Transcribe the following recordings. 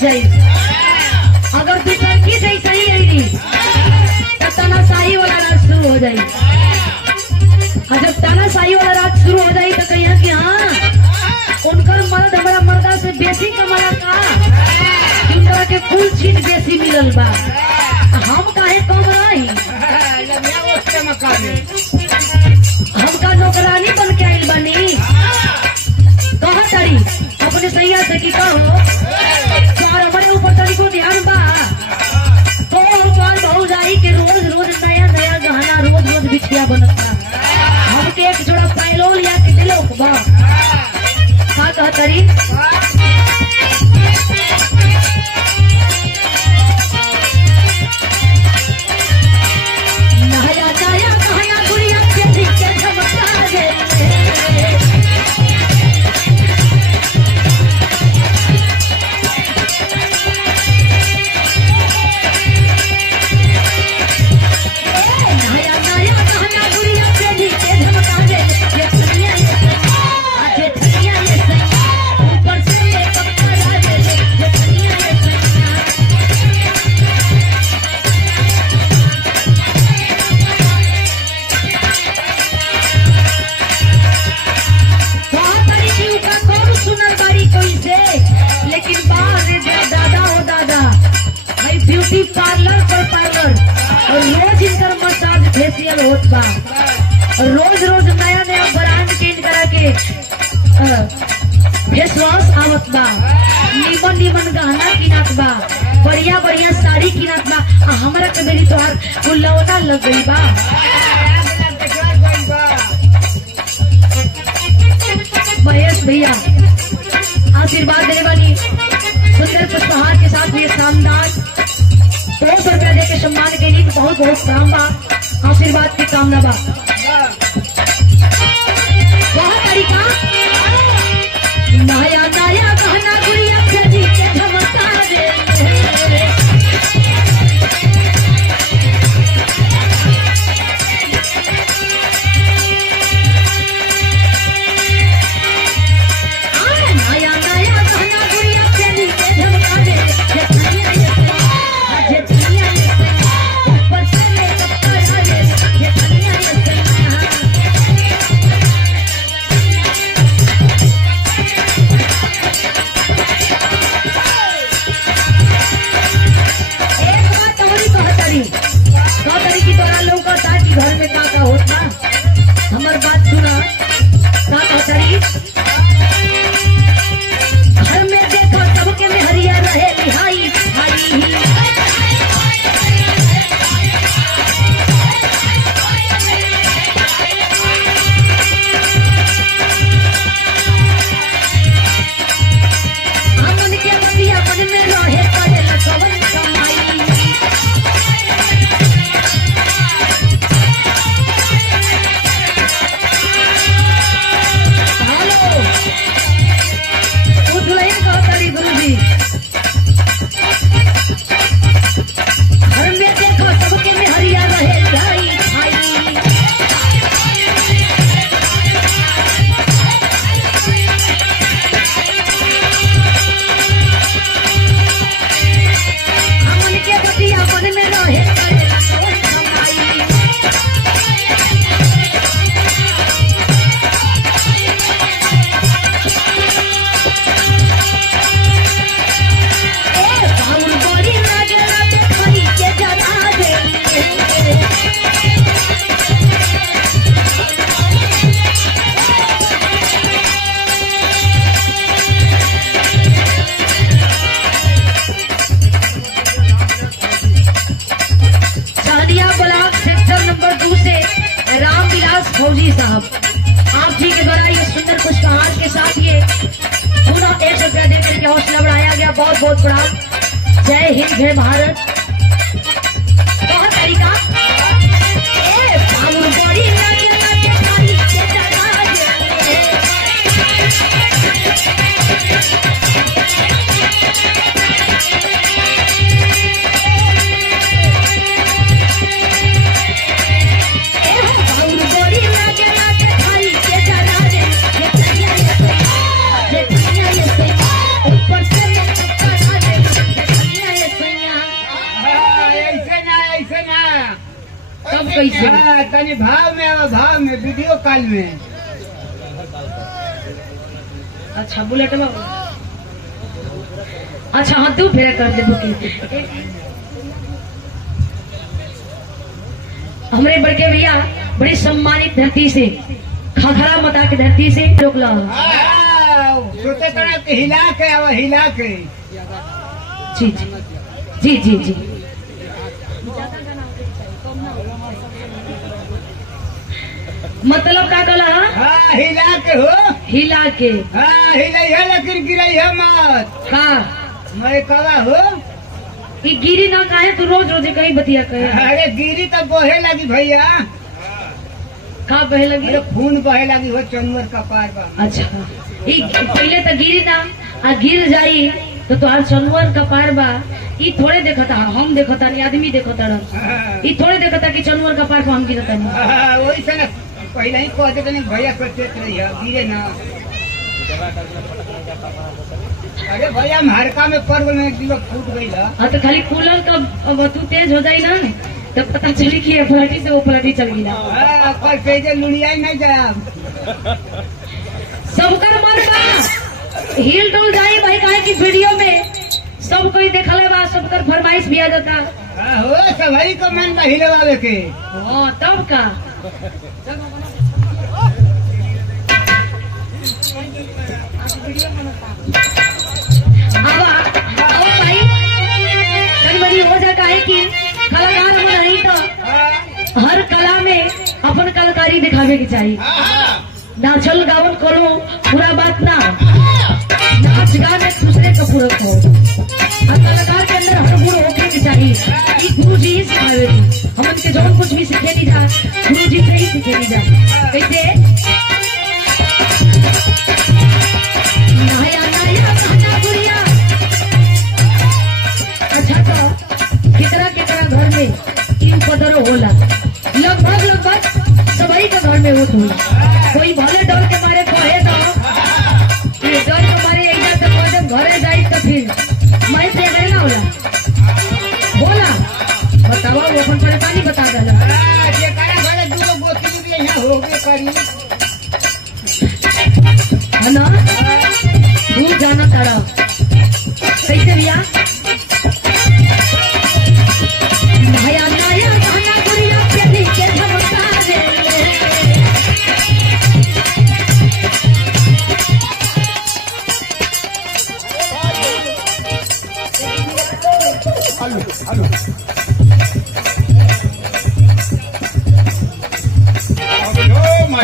बैठ जाई। अगर तू टंकी से सही आई तो तानाशाही वाला राज शुरू हो जाई। और जब तानाशाही वाला राज शुरू हो जाई तो कहिया कि हाँ उनकर मर्द हमारा मर्दा से बेसी कमाला का, उनका के फुल छीट बेसी मिलल बा, हम काहे कम रही। हमका नौकरानी बन के आइल बनी। कहा तारी अपने सैया से कि कहो चार हमारे ऊपर तारी को ध्यान बा तो चार बहु जाई के रोज रोज नया नया गहना रोज रोज बिछिया बनता, हमके एक जोड़ा पायलो लिया के दिलो बा। का कहा तारी नया नया गहना गुड़िया के दिखे झमका दे। ब्यूटी पार्लर पर पार्लर और रोज इनकर मसाज फेशियल होत बा, रोज रोज नया नया ब्रांड के इनकरा के फेस वॉश आवत बा, नीमन नीमन गहना किनत बा, बढ़िया बढ़िया साड़ी किनत बा। हमरा के मेरी तोहार फुलौना लग गई बा। महेश भैया आशीर्वाद देने वाली सुंदर पुष्पहार के साथ ये शानदार 100 रुपया दे के सम्मान के लिए बहुत बहुत काम बा, आशीर्वाद की कामना बा। बहुत तरीका नया नया गहना गुड़िया के दिखे झमका दे। नया नया गहना गुड़िया के दिखे झमका दे। घर में का होता हमार बात सुना का घर में देखो सबके में हरिया रहे लिहाई हमन के बतिया मन में रहे करे लखवन कमाई। फौजी साहब आप जी के द्वारा ये सुंदर पुष्पहार के साथ ये पूरा 100 रुपया देकर के हौसला बढ़ाया गया। बहुत बहुत प्रणाम। जय हिंद जय भारत। बहुत तरीका ऊपर से तब कैसे? हाँ, तनी भाव में वीडियो कॉल में। अच्छा बुलेट में। अच्छा हाँ तू फेरा कर दे बुकी। हमारे बड़के भैया बड़ी सम्मानित धरती से, खखरा मता के धरती से रोकला। सोचे करा के हिला के जी जी जी जी। मतलब का कला? हाँ, हिला के हो। हिला के। हाँ, हिला लेकिन गिरा मत का मैं कहा हो कि गिरी ना काहे तू रोज रोज कहीं बतिया कहे। अरे गिरी तो बहे लगी भैया। का बहे लगी? अरे खून बहे लगी हो चनवर का पार पर। अच्छा पहले तो गिरी ना आ गिर जाई तो तुहार चनवर का पार बा। ई थोड़े देखता हम देखता नहीं, आदमी देखता रह। ई थोड़े देखता कि चनवर का पार पर हम गिरता नहीं। वही से ना पहले ही कह देते नहीं भैया करते रही गिरे ना। अरे भैया हड़का में पर्व में एक दिवस फूट गई है। हाँ तो खाली कूलर का तू तेज हो जाई ना तो पता चली कि पलटी से वो पलटी चल गई। कल कैसे लुड़िया नहीं जाए सबकर मन बा हिल डुल जाई भाई। काहे की वीडियो में सब कोई देखले बा, सबकर फरमाइश भी आ जाता। हो सभी को मन में हिलवावे के। हाँ तब का भाई कई बड़ी हो जाता है कि कलाकार हम नहीं तो हर कला में अपन कलाकारी दिखावे की चाहिए। नाचल गावन करो पूरा बात ना, नाच गान एक दूसरे का पूरक हो। और कलाकार के अंदर हर गुण होके भी चाहिए। ये गुरु जी ही सिखावे हमन के जौन कुछ भी सीखे नहीं जा, गुरु जी से ही सीखे नहीं जा। कैसे नया नया गाना गुड़िया। अच्छा तो कितना घर में इन पदर होला, लगभग सभी के घर में होत होला। कोई भले डर के मारे कहे तो डर के मारे ऐसा से कदम घरे जाई तो फिर मैं से अगर ना होला बोला बताओ वो अपन परेशानी बता देला। ये करा घरे दूगो गोती भी यहाँ होगे करी है ना। तू जाना तारा कैसे भैया नया नया गाना गुड़िया प्याली के धमका दे। हेलो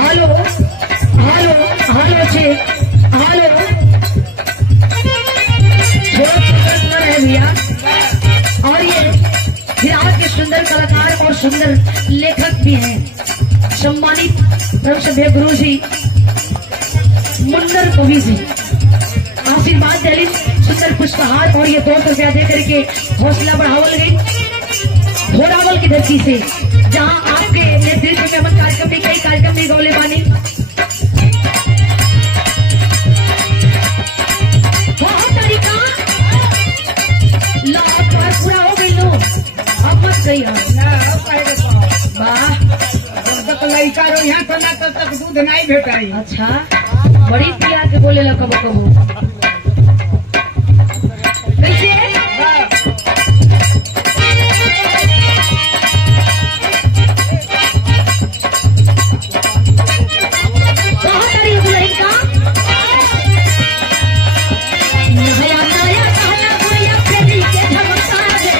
हेलो हेलो जी हेलो सुंदर है भैया। और ये बिहार के सुंदर कलाकार और सुंदर लेखक भी हैं। सम्मानित सभ्य गुरु जी मुन्नर कवि जी आशीर्वाद दिली सुंदर पुष्पहार और ये 200 रुपया दे करके हौसला बढ़ावल गई घोरावल की धरती से, जहाँ आपके नेतृत्व में हम कार्यक्रम भी कई कार्यक्रम भी गौले बानी। बहुत तरीका लाभ पार पूरा हो गई लो अब मत गई वाह। लड़का रो यहाँ तब तक दूध नहीं भेटाई। अच्छा बड़ी पिया के बोले ला कबो कबो कैसे बहुत सारी लड़का नया नया गाना गुड़िया प्याली के धमका दे।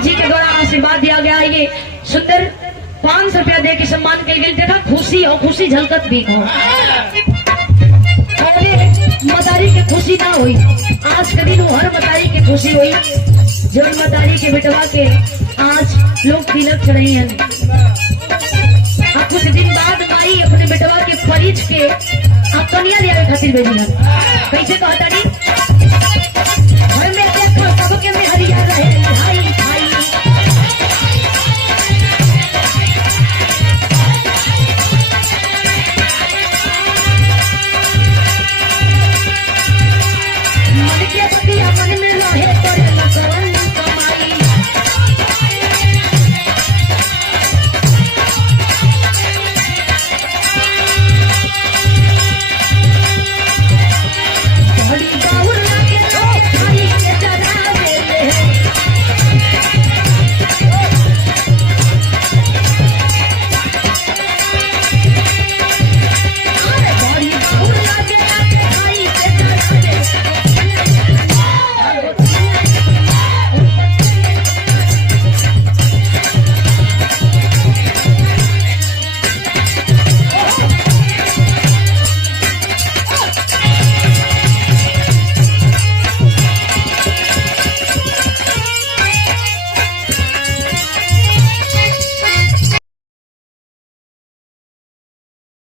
समाज जी के द्वारा आशीर्वाद दिया गया है। ये सुंदर 500 रुपया दे के सम्मान के लिए देखा खुशी और खुशी झलकत भी हो। मदारी की खुशी ना हुई आज के दिन हर मदारी की खुशी हुई जो मदारी के बिटवा के आज लोग तिलक चढ़े हैं। अब कुछ दिन बाद माई अपने बिटवा के फरीज के अब कन्या लिया खातिर भेजी है। कैसे कहता नहीं